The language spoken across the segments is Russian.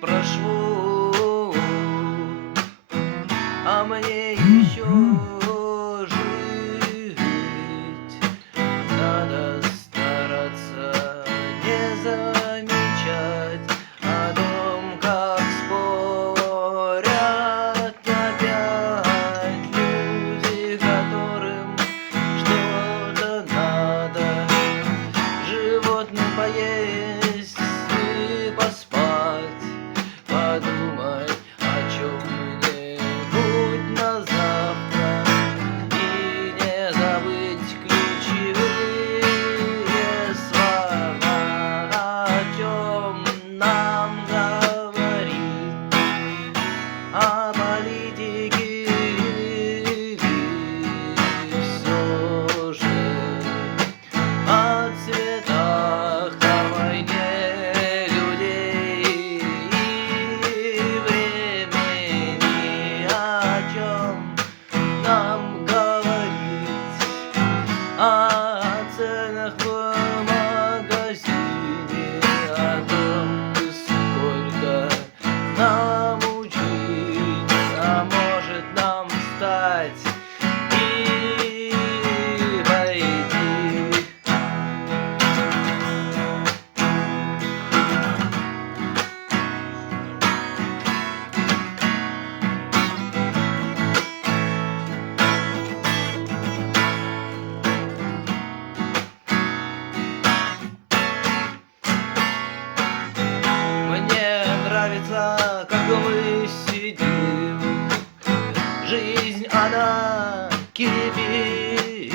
прошло, а мне еще жить. Надо стараться не замечать о том, как спорят опять люди, которым что-то надо. Животным поесть и поспать, подумать о чем-нибудь на завтра и не забыть ключевые слова, о чем нам говорить, о политике все же. О цветах, о войне людей и времени, о чем нам говорить, о ценах в магазине, о том, сколько нам учить, а может нам встать и пойти. Мне нравится, как мы сидим. Жизнь, она кипит.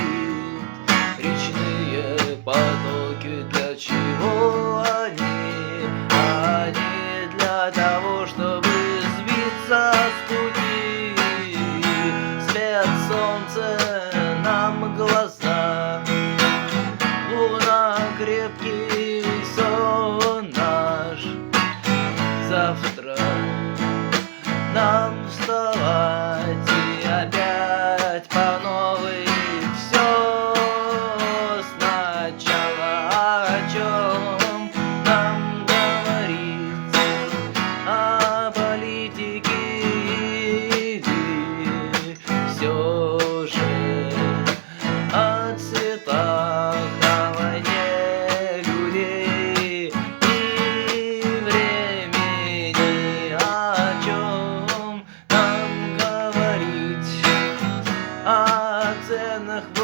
Речные потоки, для чего они? Они для того, чтобы сбиться с пути. Свет солнца нам глаза, луна крепкий сон наш. Завтра нам вставать и опять по новой все сначала. О чем нам говорить, о политике или все же о цветах, о войне людей и времени, о чем нам говорить, о ценах в